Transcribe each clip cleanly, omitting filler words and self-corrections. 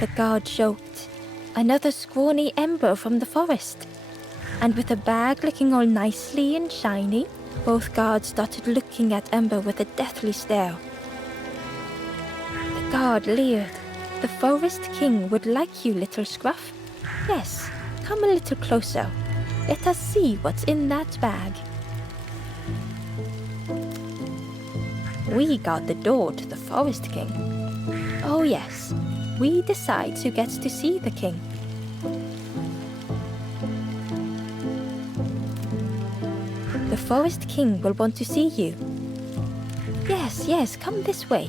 The guard joked. Another scrawny ember from the forest. And with a bag looking all nicely and shiny, both guards started looking at Ember with a deathly stare. The guard leered. The Forest King would like you, little scruff. Yes, come a little closer. Let us see what's in that bag. We guard the door to the Forest King. Oh yes, we decide who gets to see the king. The Forest King will want to see you. Yes, come this way.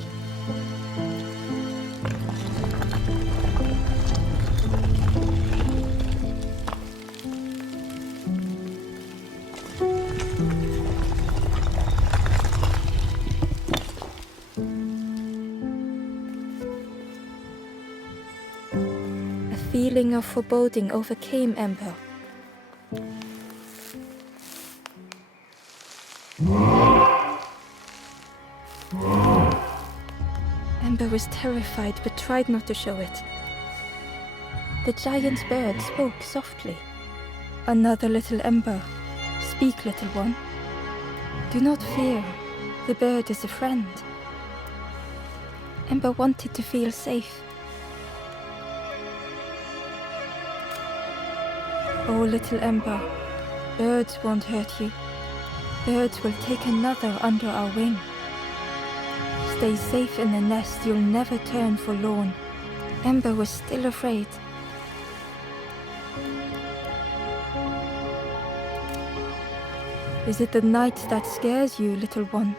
A feeling of foreboding overcame Ember. Ember was terrified but tried not to show it. The giant bird spoke softly. Another little Ember. Speak, little one. Do not fear. The bird is a friend. Ember wanted to feel safe. Oh, little Ember, birds won't hurt you. Birds will take another under our wing. Stay safe in the nest, you'll never turn forlorn. Ember was still afraid. Is it the night that scares you, little one?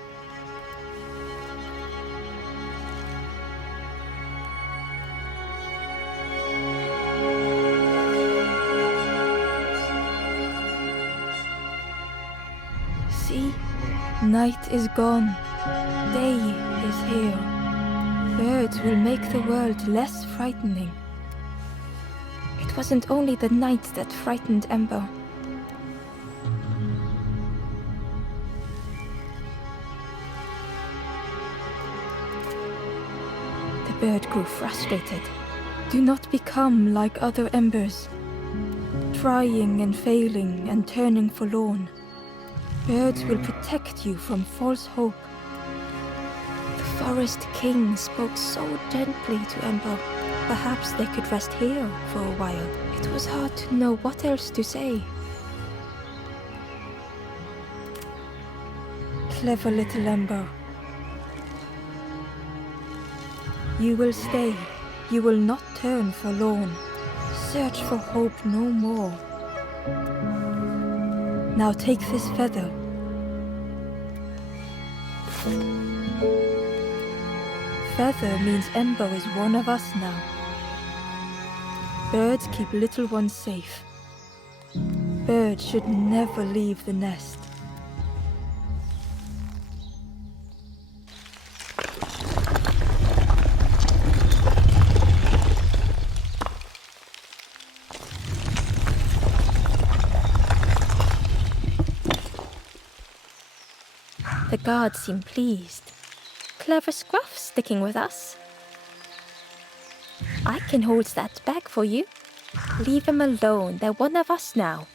See, night is gone. Day is here. Birds will make the world less frightening. It wasn't only the night that frightened Ember. The bird grew frustrated. Do not become like other embers, trying and failing and turning forlorn. Birds will protect you from false hope. The Forest King spoke so gently to Ember. Perhaps they could rest here for a while. It was hard to know what else to say. Clever little Ember. You will stay. You will not turn forlorn. Search for hope no more. Now take this feather. Feather means Ember is one of us now. Birds keep little ones safe. Birds should never leave the nest. The guards seem pleased. Clever Scruff sticking with us. I can hold that bag for you. Leave him alone, they're one of us now.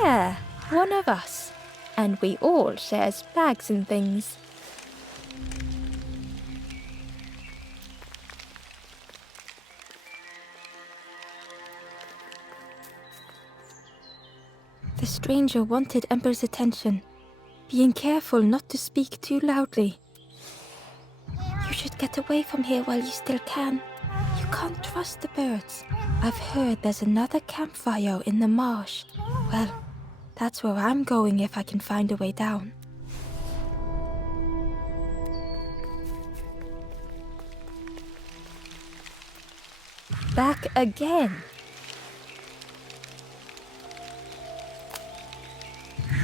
Yeah, one of us. And we all shares bags and things. The stranger wanted Ember's attention, being careful not to speak too loudly. You should get away from here while you still can. You can't trust the birds. I've heard there's another campfire in the marsh. Well, that's where I'm going if I can find a way down. Back again.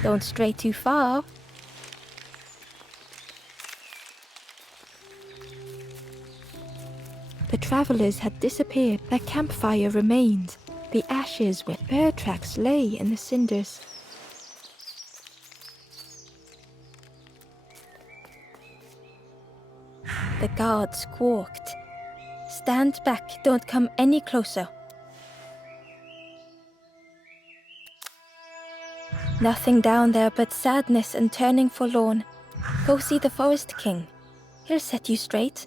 Don't stray too far. The travelers had disappeared. Their campfire remained. The ashes where bird tracks lay in the cinders. The guard squawked. Stand back, don't come any closer. Nothing down there but sadness and turning forlorn. Go see the Forest King. He'll set you straight.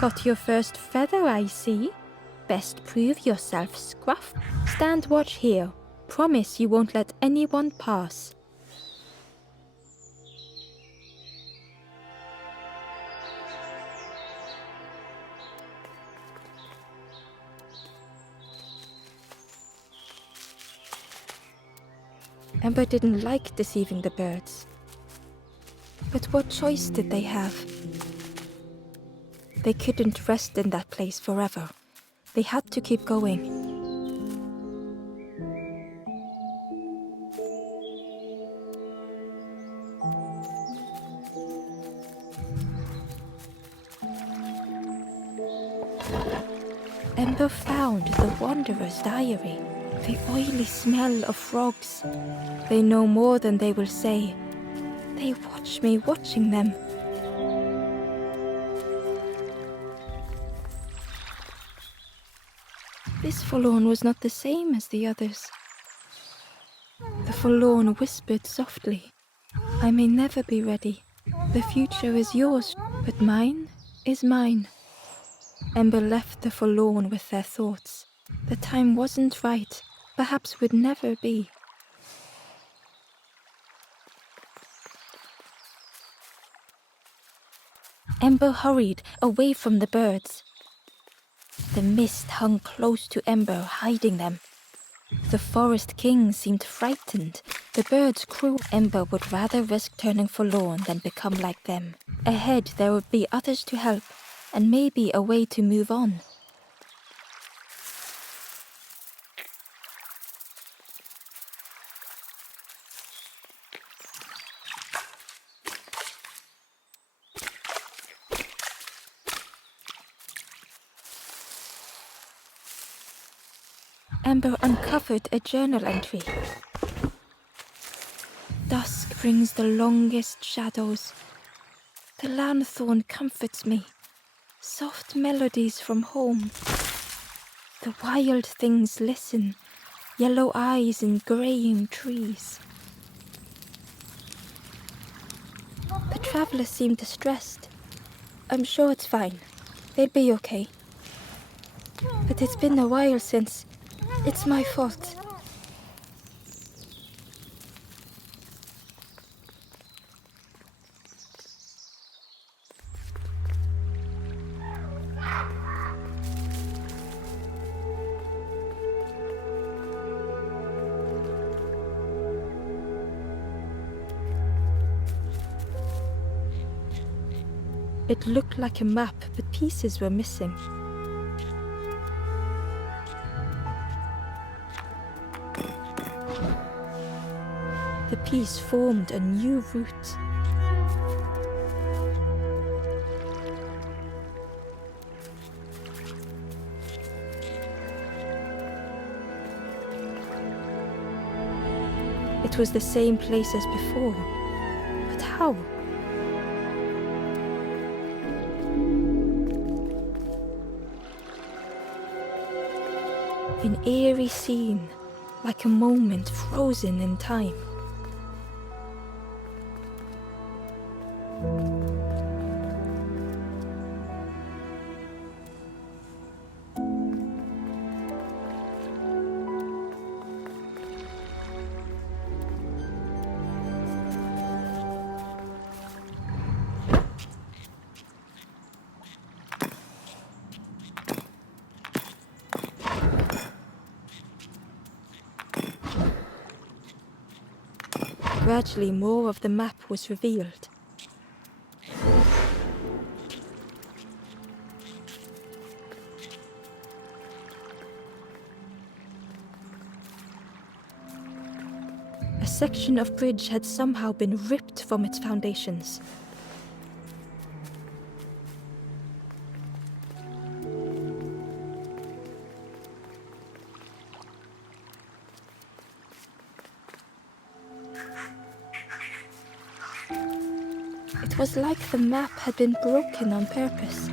Got your first feather, I see. Best prove yourself, Scruff. Stand watch here. Promise you won't let anyone pass. Ember didn't like deceiving the birds. But what choice did they have? They couldn't rest in that place forever. They had to keep going. Ember found the Wanderer's diary. The oily smell of frogs. They know more than they will say. They watch me watching them. This forlorn was not the same as the others. The forlorn whispered softly, I may never be ready. The future is yours, but mine is mine. Ember left the forlorn with their thoughts. The time wasn't right, perhaps would never be. Ember hurried away from the birds. The mist hung close to Ember, hiding them. The Forest King seemed frightened. The birds crew. Ember would rather risk turning forlorn than become like them. Ahead there would be others to help, and maybe a way to move on. Ember uncovered a journal entry. Dusk brings the longest shadows. The lanthorn comforts me. Soft melodies from home. The wild things listen. Yellow eyes in greying trees. The travelers seem distressed. I'm sure it's fine. They'll be okay. But it's been a while since. It's my fault. It looked like a map, but pieces were missing. The piece formed a new route. It was the same place as before, but how? An eerie scene, like a moment frozen in time. Gradually, more of the map was revealed. A section of bridge had somehow been ripped from its foundations. It was like the map had been broken on purpose.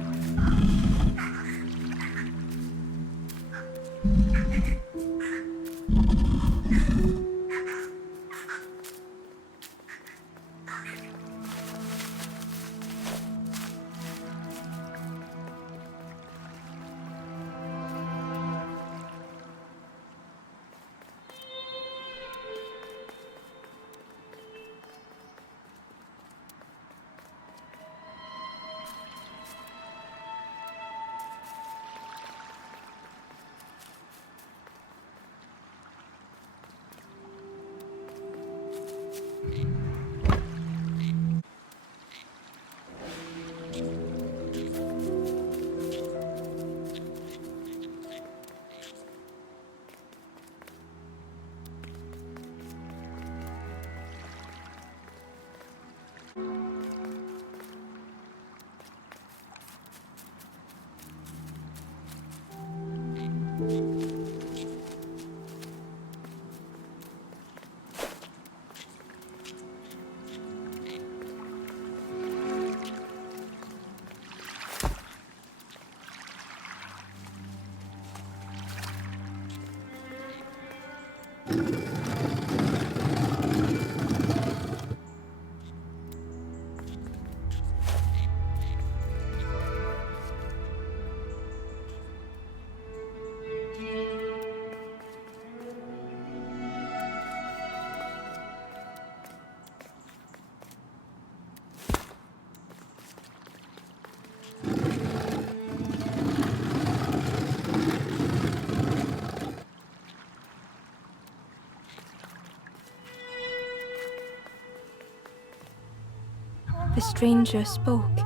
The stranger spoke.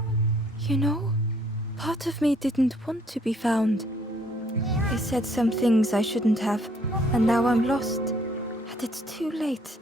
You know, part of me didn't want to be found. I said some things I shouldn't have, and now I'm lost. And it's too late.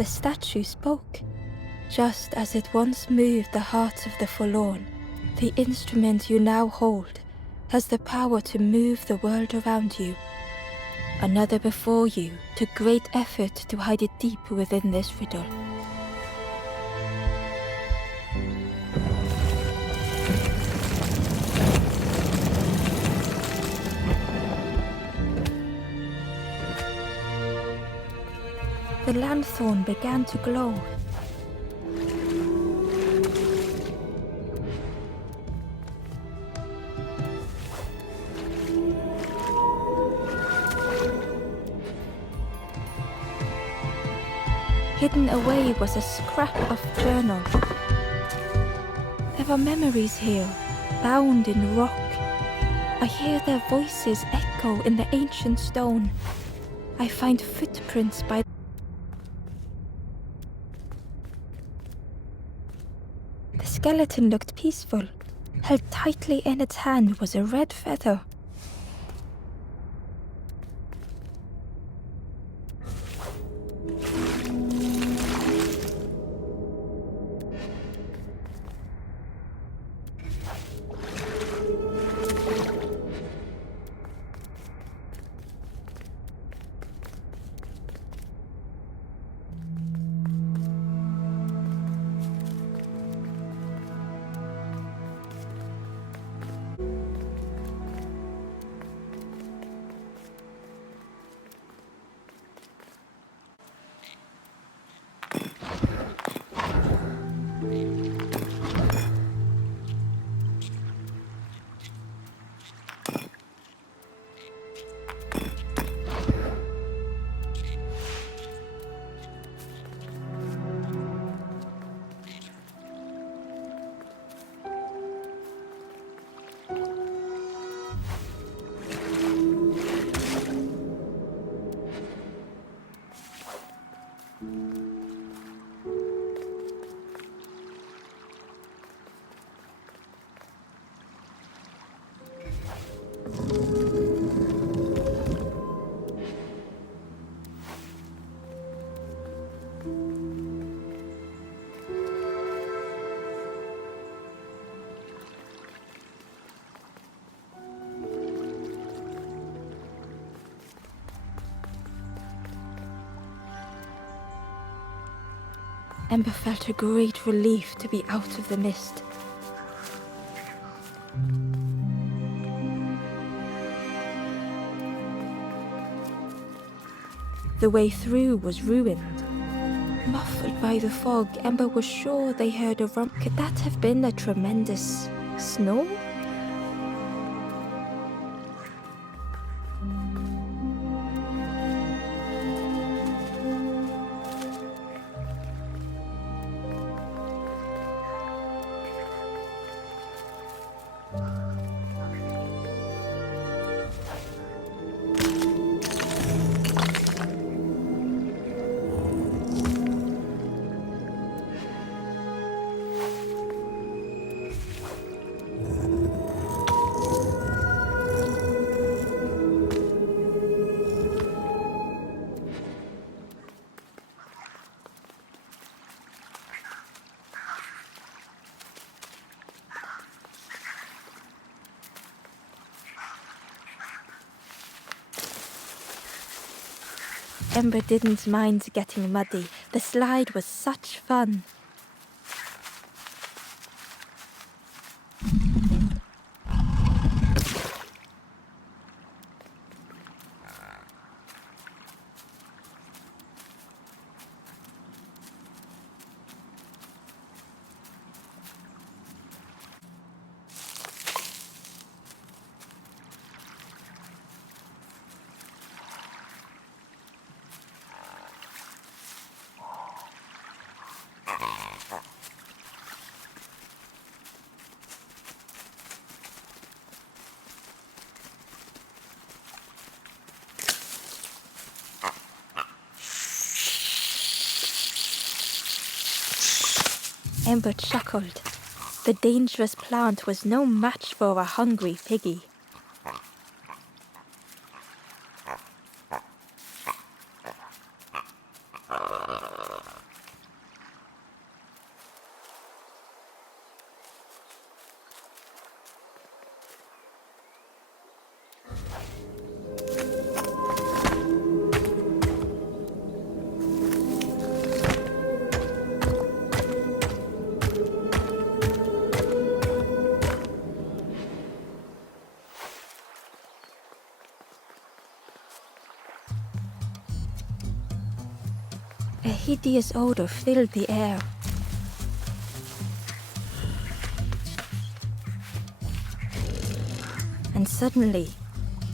The statue spoke. Just as it once moved the hearts of the forlorn, the instrument you now hold has the power to move the world around you. Another before you took great effort to hide it deep within this riddle. The lanthorn began to glow. Hidden away was a scrap of journal. There are memories here, bound in rock. I hear their voices echo in the ancient stone. I find footprints by The skeleton looked peaceful. Held tightly in its hand was a red feather. Ember felt a great relief to be out of the mist. The way through was ruined. Muffled by the fog, Ember was sure they heard a rump. Could that have been a tremendous snore? Ember didn't mind getting muddy. The slide was such fun. Ember chuckled. The dangerous plant was no match for a hungry piggy. A hideous odor filled the air. And suddenly,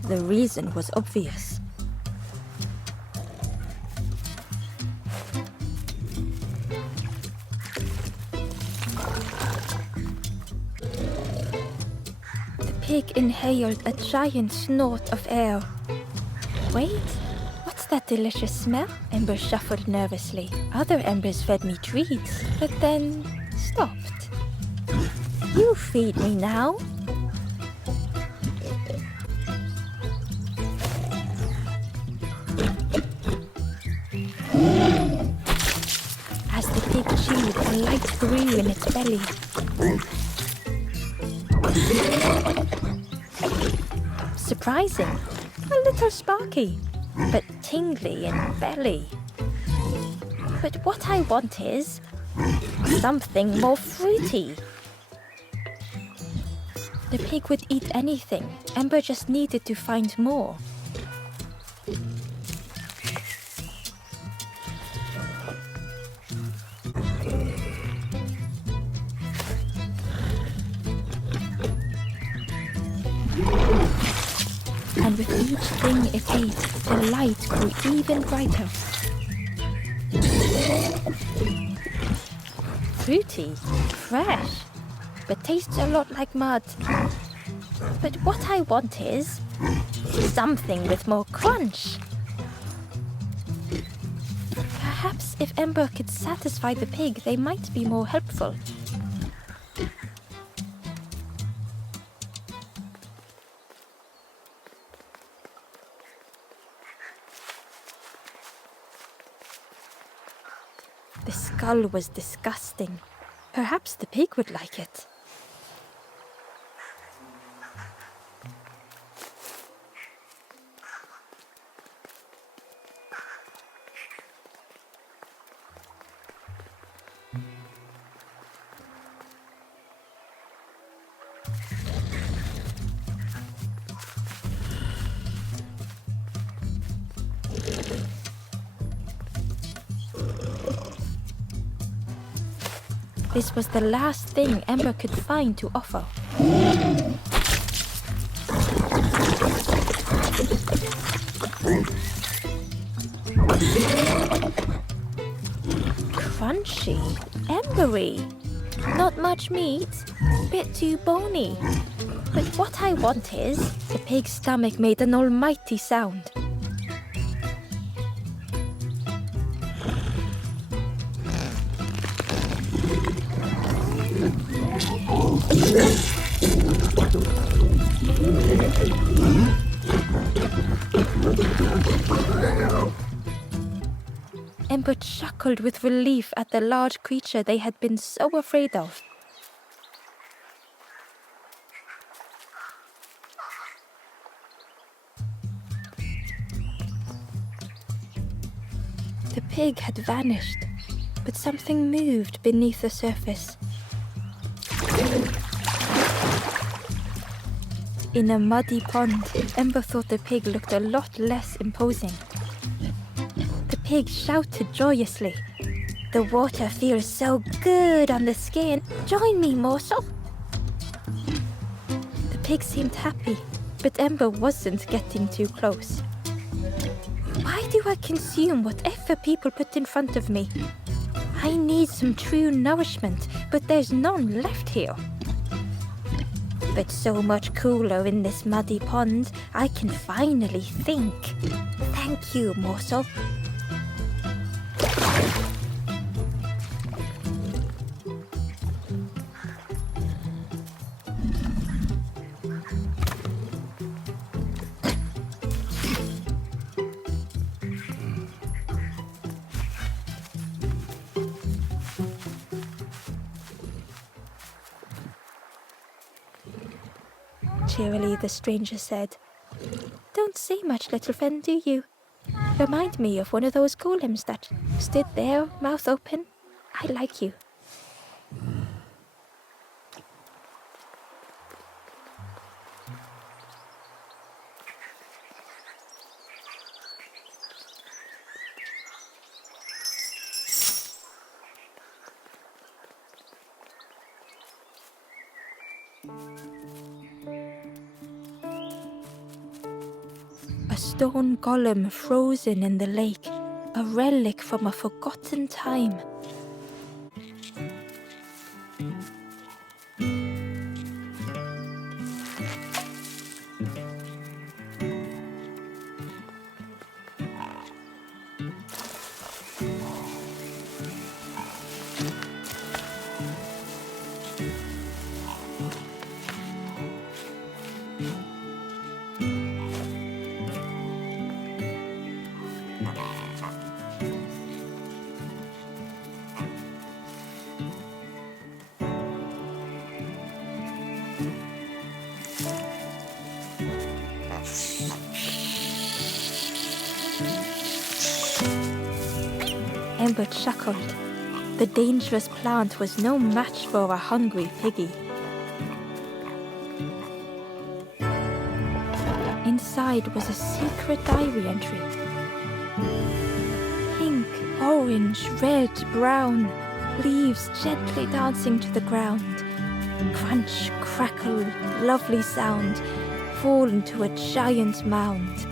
the reason was obvious. The pig inhaled a giant snort of air. Wait, what's that delicious smell? Ember shuffled nervously. Other embers fed me treats, but then stopped. You feed me now. As the pig chewed, a light grew in its belly. Surprising, a little sparky, but tingly in belly. But what I want is something more fruity. The pig would eat anything. Ember just needed to find more. And with each thing it ate, the light grew even brighter. Fruity, fresh, but tastes a lot like mud. But what I want is something with more crunch. Perhaps if Ember could satisfy the pig, they might be more helpful. The skull was disgusting. Perhaps the pig would like it. This was the last thing Ember could find to offer. Crunchy, embery. Not much meat, bit too bony. But what I want is... The pig's stomach made an almighty sound. Ember chuckled with relief at the large creature they had been so afraid of. The pig had vanished, but something moved beneath the surface. In a muddy pond, Ember thought the pig looked a lot less imposing. The pig shouted joyously. The water feels so good on the skin. Join me, morsel. The pig seemed happy, but Ember wasn't getting too close. Why do I consume whatever people put in front of me? I need some true nourishment, but there's none left here. But so much cooler in this muddy pond, I can finally think. Thank you, morsel. Cheerily, the stranger said, "Don't say much, little friend, do you? Remind me of one of those golems that stood there, mouth open. I like you." A stone golem frozen in the lake, a relic from a forgotten time. Ember chuckled. The dangerous plant was no match for a hungry piggy. Inside was a secret diary entry. Pink, orange, red, brown, leaves gently dancing to the ground. Crunch, crackle, lovely sound, fall into a giant mound.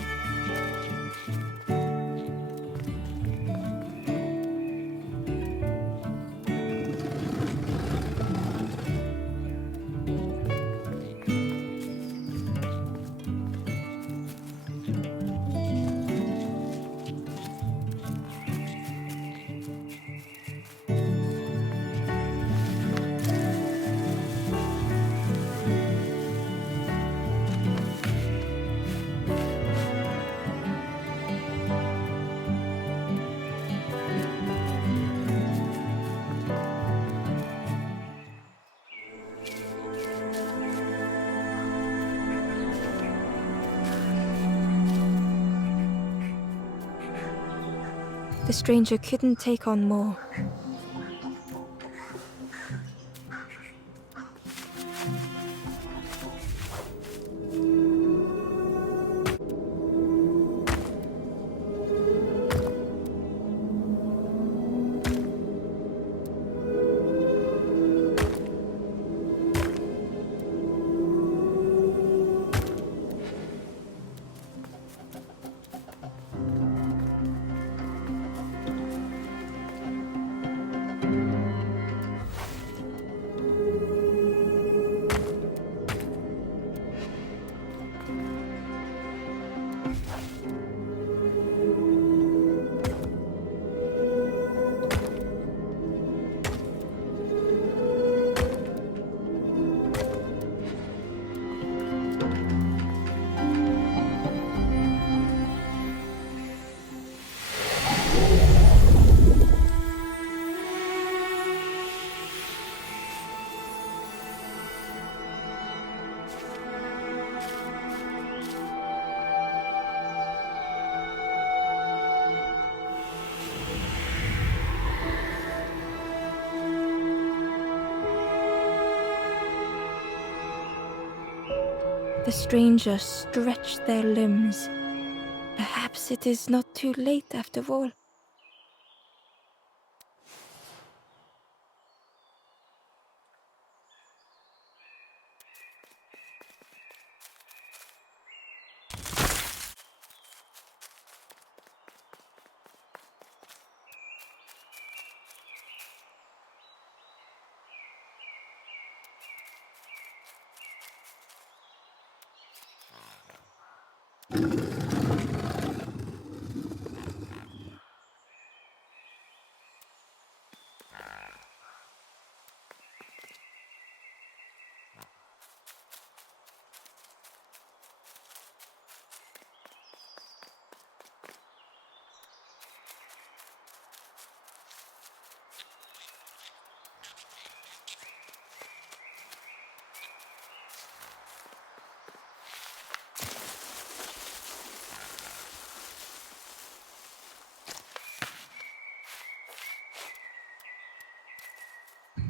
The stranger couldn't take on more. The stranger stretched their limbs. Perhaps it is not too late after all.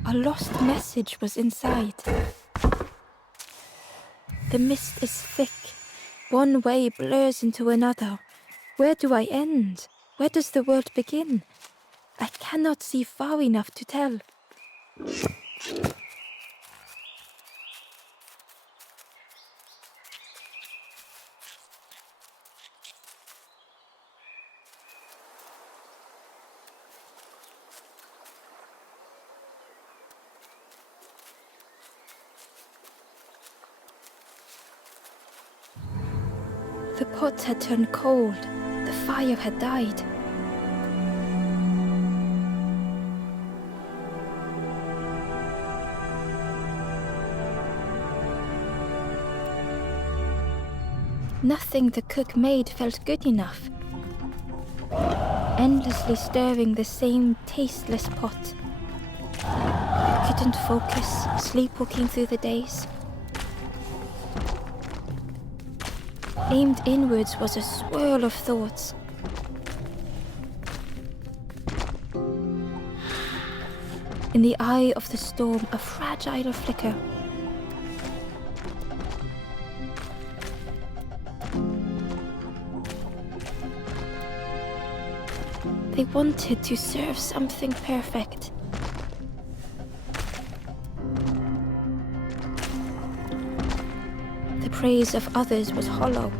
A lost message was inside. The mist is thick. One way blurs into another. Where do I end? Where does the world begin? I cannot see far enough to tell. The pot had turned cold. The fire had died. Nothing the cook made felt good enough. Endlessly stirring the same tasteless pot. Couldn't focus, sleepwalking through the days. Aimed inwards was a swirl of thoughts. In the eye of the storm, a fragile flicker. They wanted to serve something perfect. The praise of others was hollow.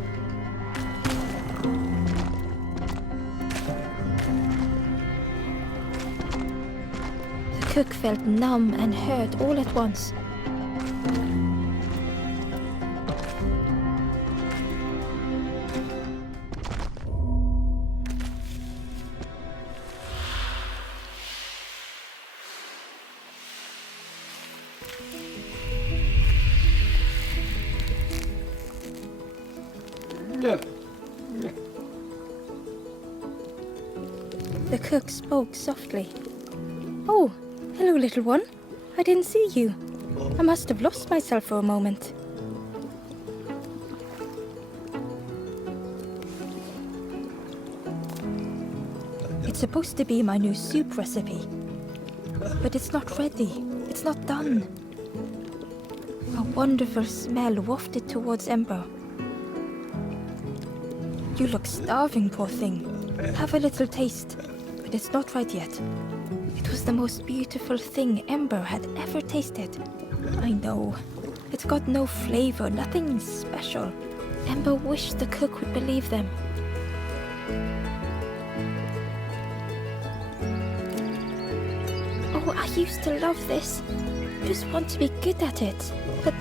The cook felt numb and hurt all at once. The cook spoke softly. "Oh, hello, little one. I didn't see you. I must have lost myself for a moment." It's supposed to be my new soup recipe. But it's not ready. It's not done. A wonderful smell wafted towards Ember. "You look starving, poor thing. Have a little taste." But it's not right yet. It was the most beautiful thing Ember had ever tasted. I know. It's got no flavor, nothing special. Ember wished the cook would believe them. "Oh, I used to love this. Just want to be good at it. But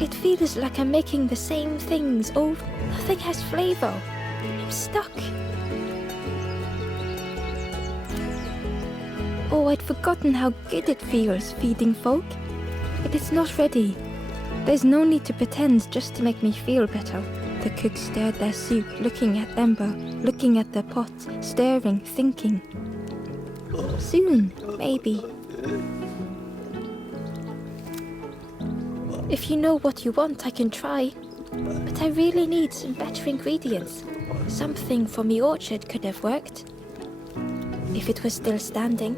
it feels like I'm making the same things. Oh, nothing has flavor. I'm stuck." "Oh, I'd forgotten how good it feels feeding folk. But it's not ready. There's no need to pretend just to make me feel better." The cook stirred their soup, looking at Ember, looking at the pot, stirring, thinking. "Soon, maybe. If you know what you want, I can try. But I really need some better ingredients. Something from the orchard could have worked. If it was still standing."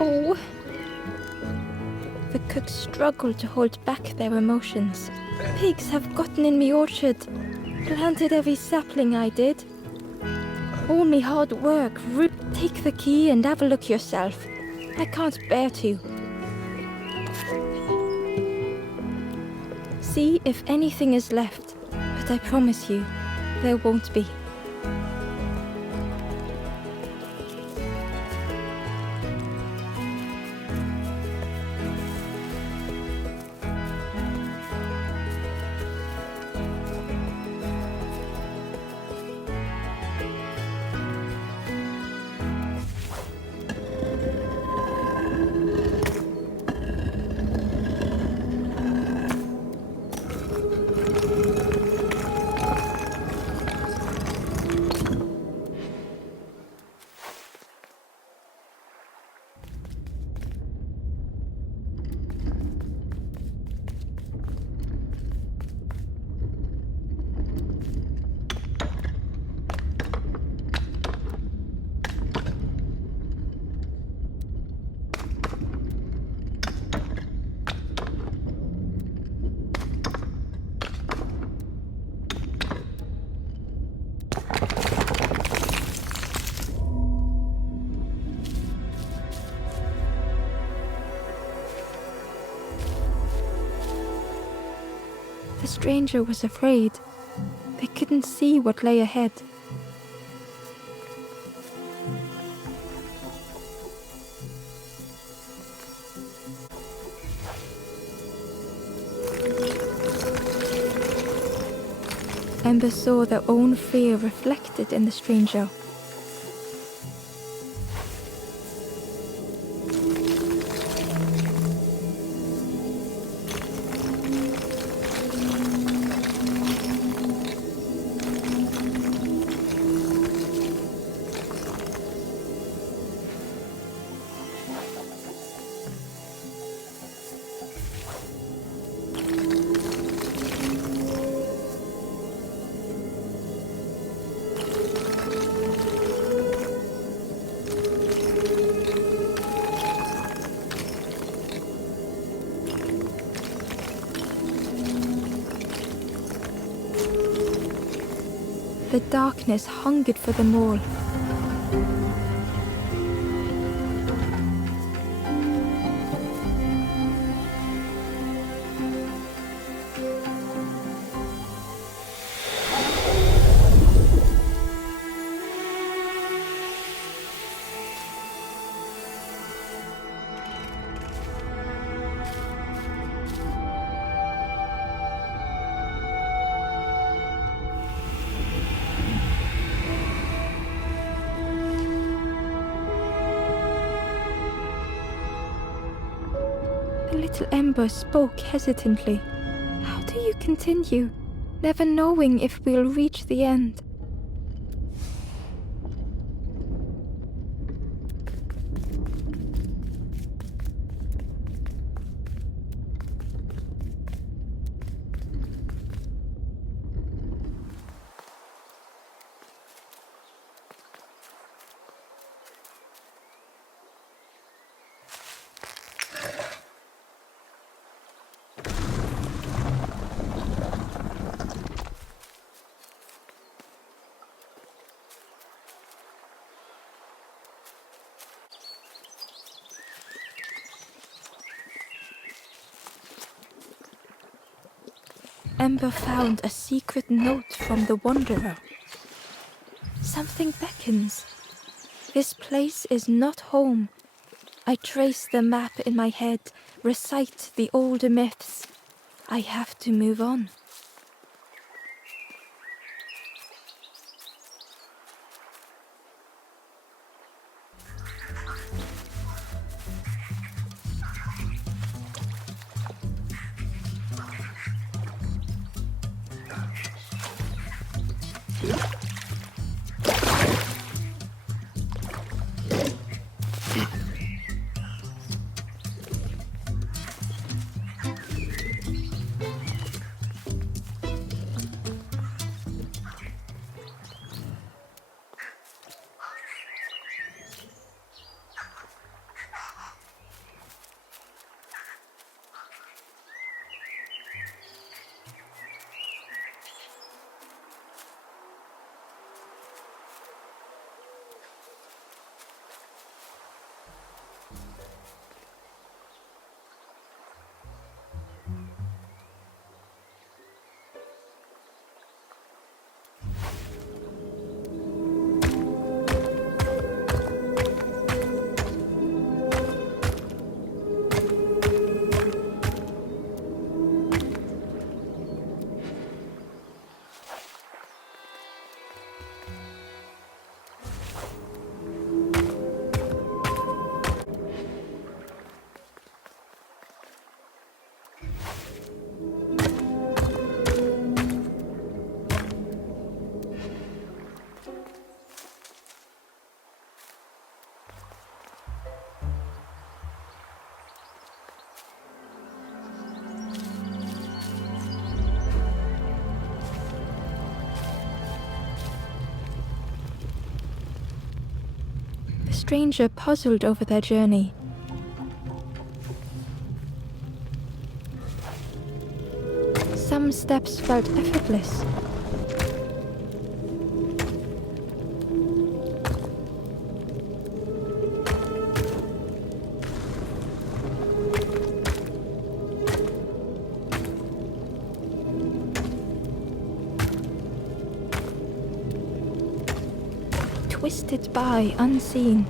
"Oh." could struggle to hold back their emotions. Pigs have gotten in me orchard, planted every sapling I did. All me hard work, take the key and have a look yourself. I can't bear to. See if anything is left, but I promise you, there won't be. The stranger was afraid. They couldn't see what lay ahead. Ember saw their own fear reflected in the stranger. The darkness hungered for them all. The little Ember spoke hesitantly. How do you continue, never knowing if we'll reach the end? Ember found a secret note from the Wanderer. Something beckons. This place is not home. I trace the map in my head, recite the older myths. I have to move on. The stranger puzzled over their journey. Some steps felt effortless. Twisted by unseen.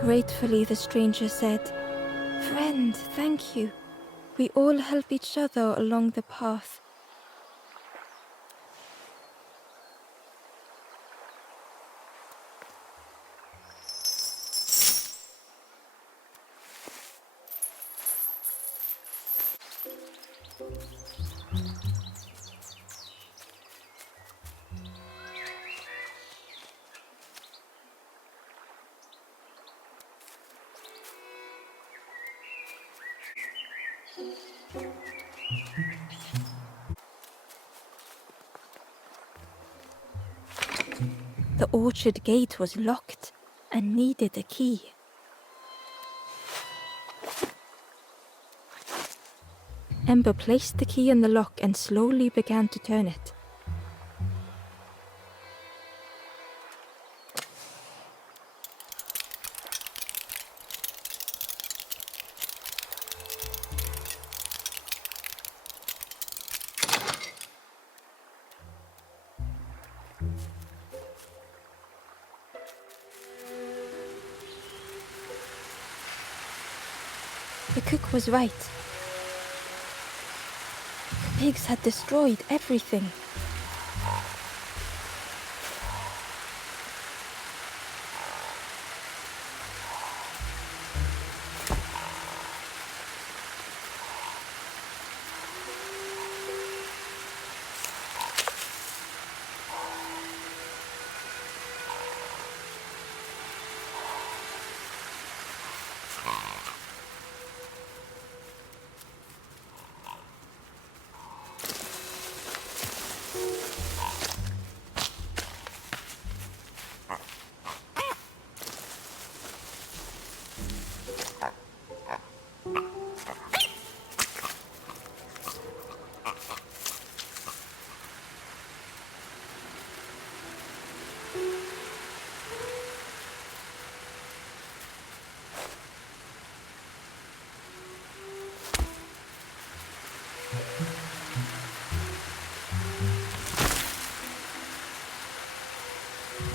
Gratefully, the stranger said, "Friend, thank you. We all help each other along the path." The orchard gate was locked and needed a key. Ember placed the key in the lock and slowly began to turn it. The cook was right. The pigs had destroyed everything.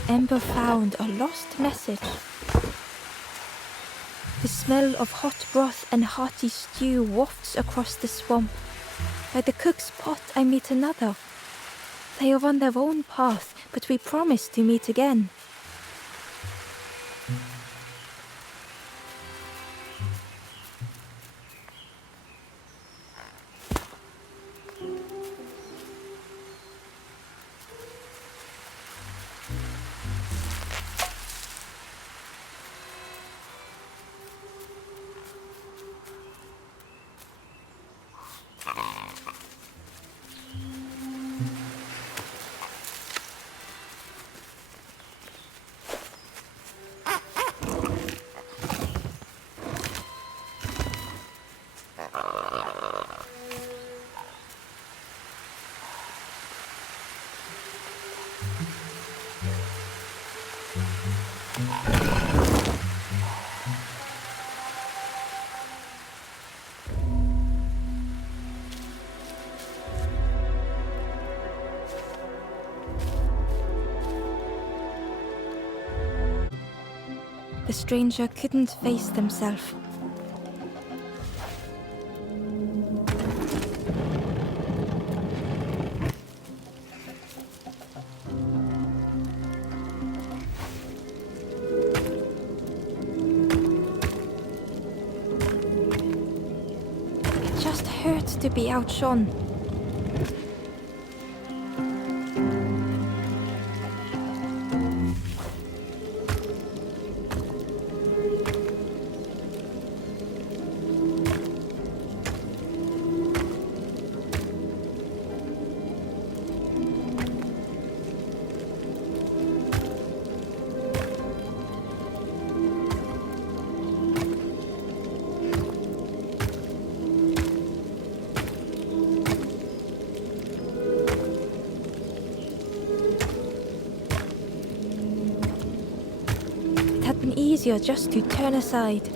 Ember found a lost message. The smell of hot broth and hearty stew wafts across the swamp. By the cook's pot I meet another. They are on their own path, but we promise to meet again. The stranger couldn't face themselves. hurt to be outshone. It had been easier just to turn aside.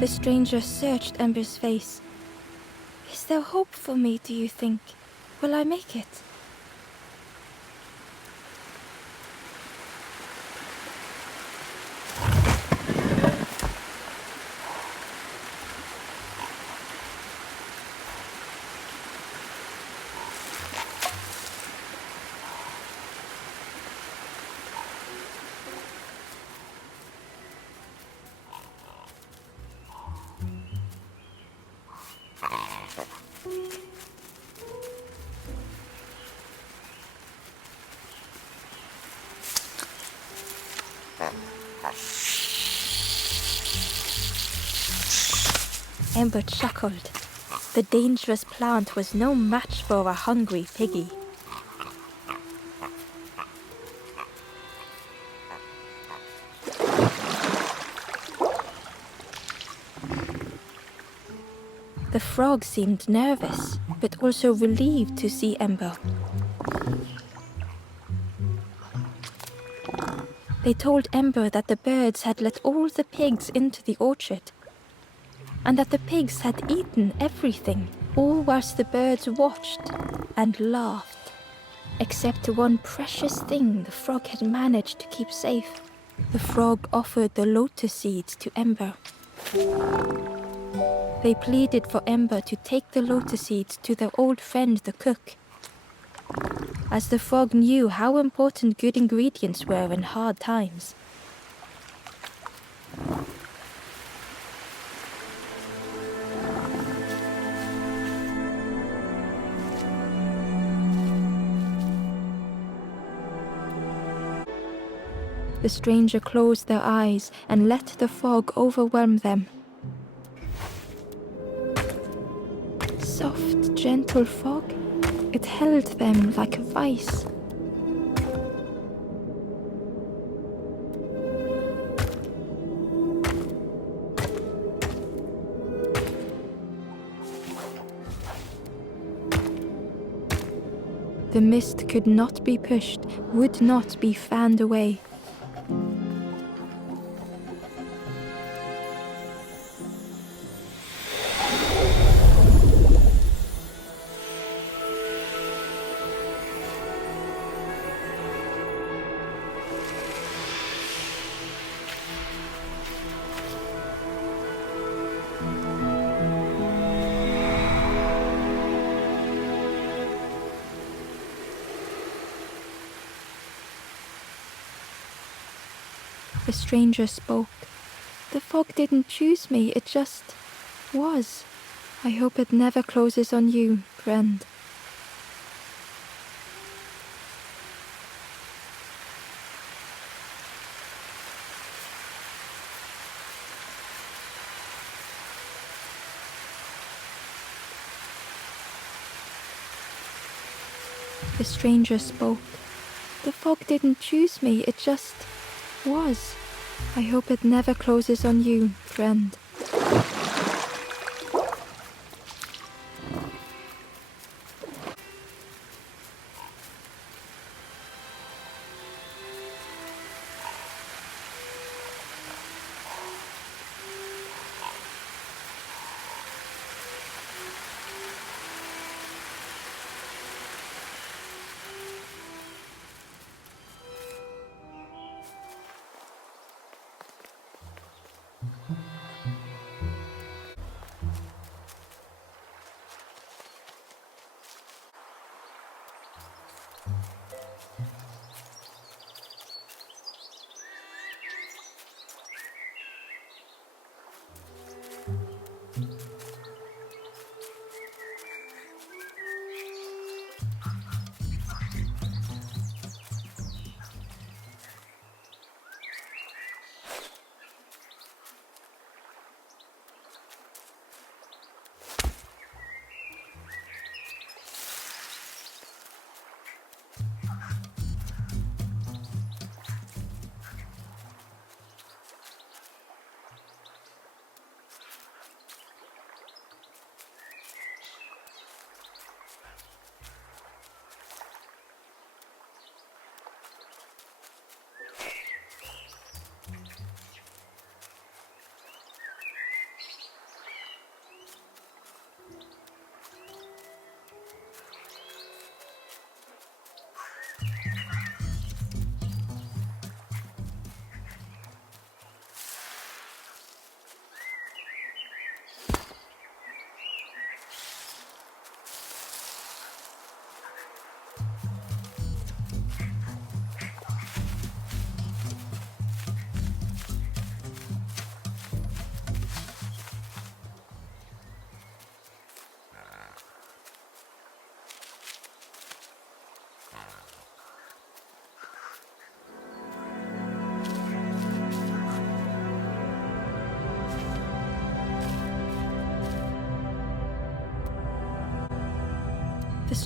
The stranger searched Ember's face. Is there hope for me, do you think? Will I make it? Ember chuckled. The dangerous plant was no match for a hungry piggy. The frog seemed nervous, but also relieved to see Ember. They told Ember that the birds had let all the pigs into the orchard, and that the pigs had eaten everything, all whilst the birds watched and laughed, except one precious thing the frog had managed to keep safe. The frog offered the lotus seeds to Ember. They pleaded for Ember to take the lotus seeds to their old friend the cook, as the frog knew how important good ingredients were in hard times. The stranger closed their eyes and let the fog overwhelm them. Soft, gentle fog, it held them like a vice. The mist could not be pushed, would not be fanned away. The stranger spoke. The fog didn't choose me, it just was. I hope it never closes on you, friend. The stranger spoke. The fog didn't choose me, it just was. I hope it never closes on you, friend.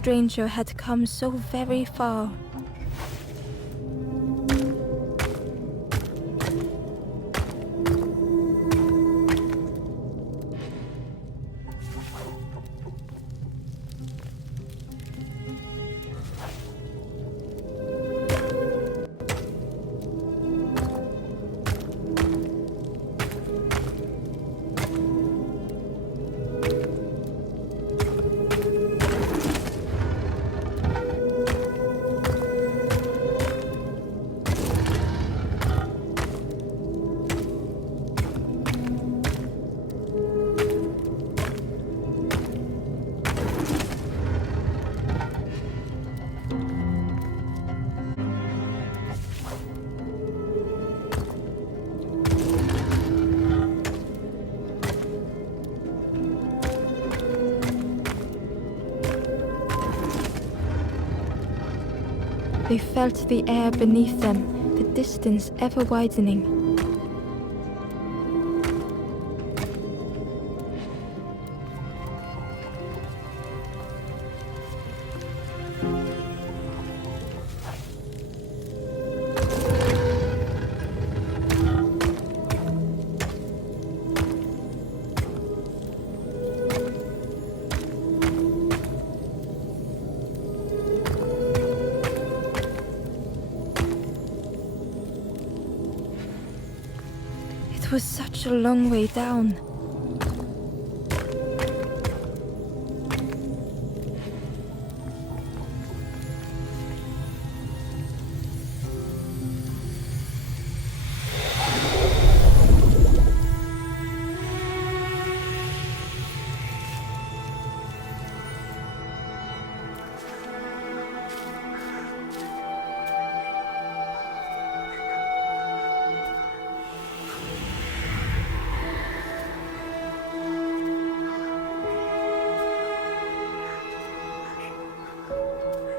stranger had come so very far. They felt the air beneath them, the distance ever widening. It was such a long way down.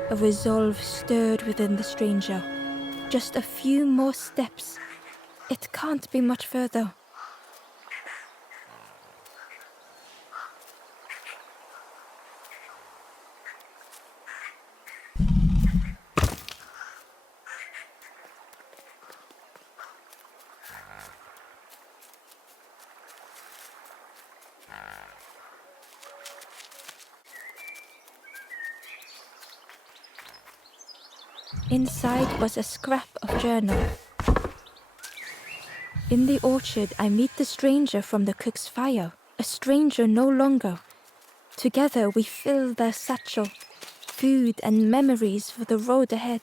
A resolve stirred within the stranger. Just a few more steps. It can't be much further. Inside was a scrap of journal. In the orchard, I meet the stranger from the cook's fire. A stranger no longer. Together we fill their satchel. Food and memories for the road ahead.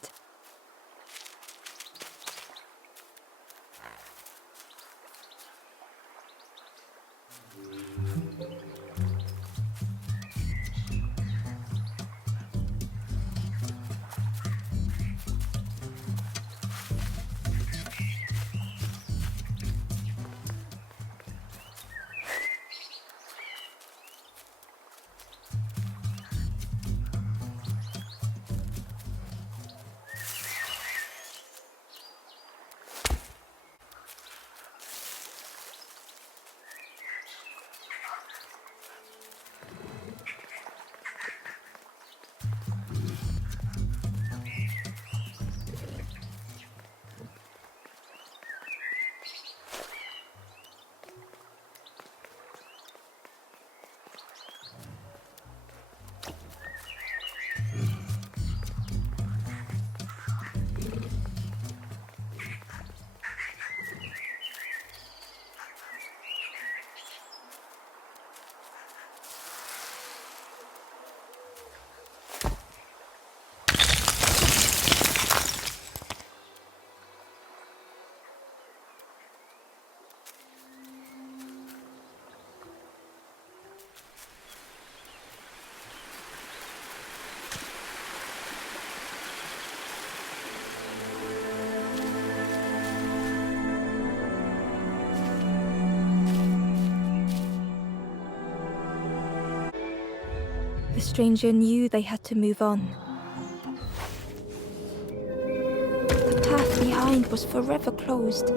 The stranger knew they had to move on. The path behind was forever closed.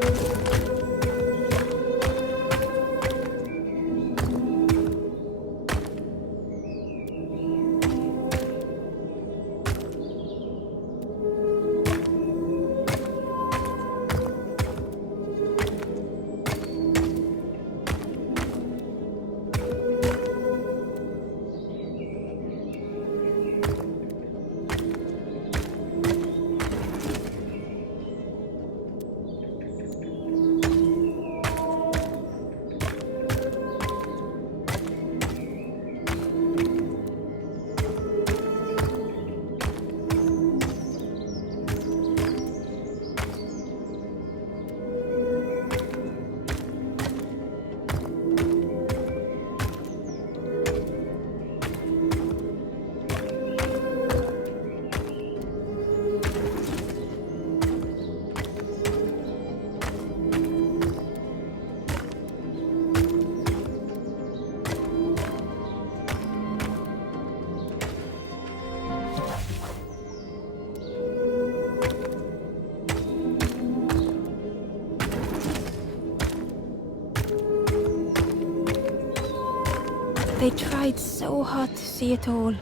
They tried so hard to see it all.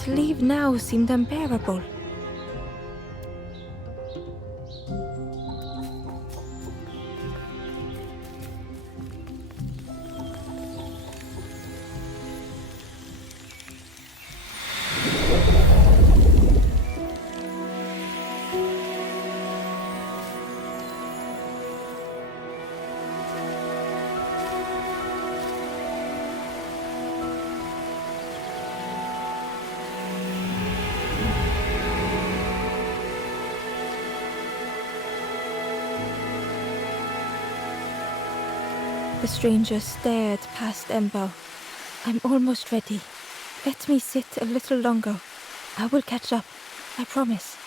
To leave now seemed unbearable. The stranger stared past Ember. I'm almost ready. Let me sit a little longer. I will catch up, I promise.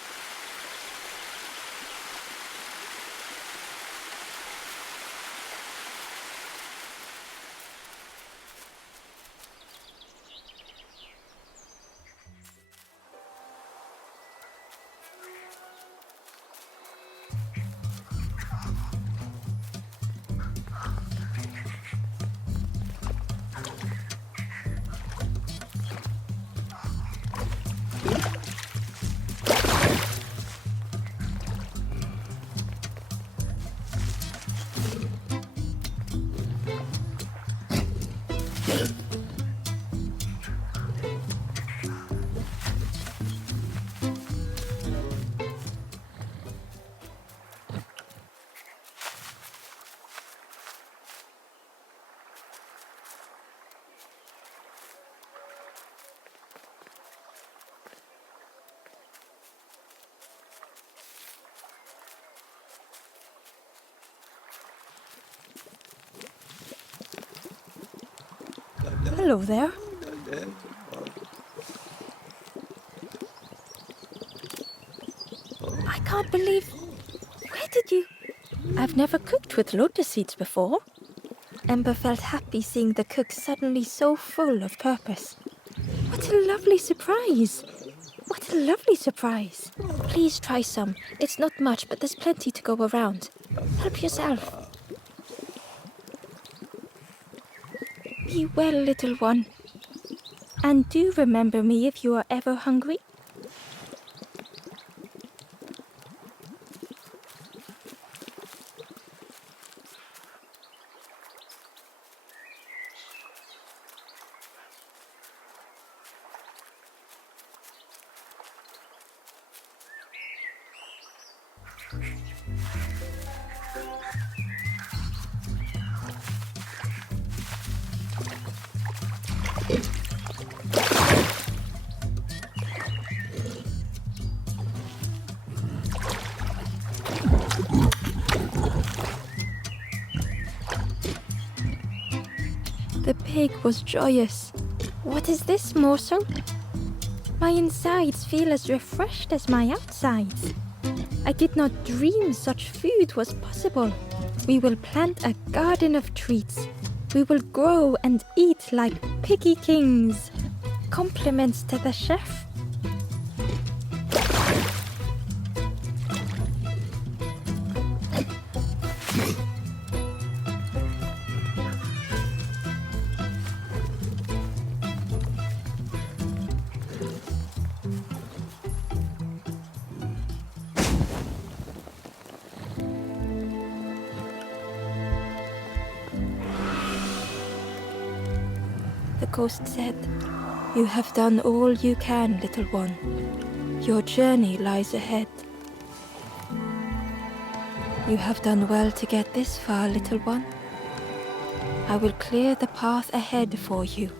Hello there. I can't believe... Where did you... I've never cooked with lotus seeds before. Ember felt happy seeing the cook suddenly so full of purpose. What a lovely surprise! What a lovely surprise! Please try some. It's not much, but there's plenty to go around. Help yourself. Be well, little one. And do remember me if you are ever hungry. The pig was joyous. What is this morsel? My insides feel as refreshed as my outsides. I did not dream such food was possible. We will plant a garden of treats. We will grow and eat like piggy kings. Compliments to the chef. The ghost said, "You have done all you can, little one. Your journey lies ahead. You have done well to get this far, little one. I will clear the path ahead for you."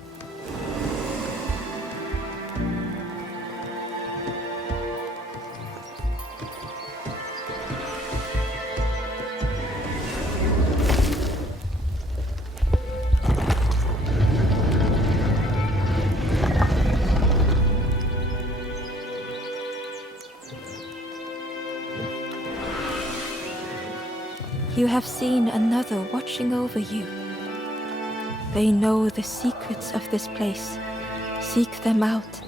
You have seen another watching over you. They know the secrets of this place. Seek them out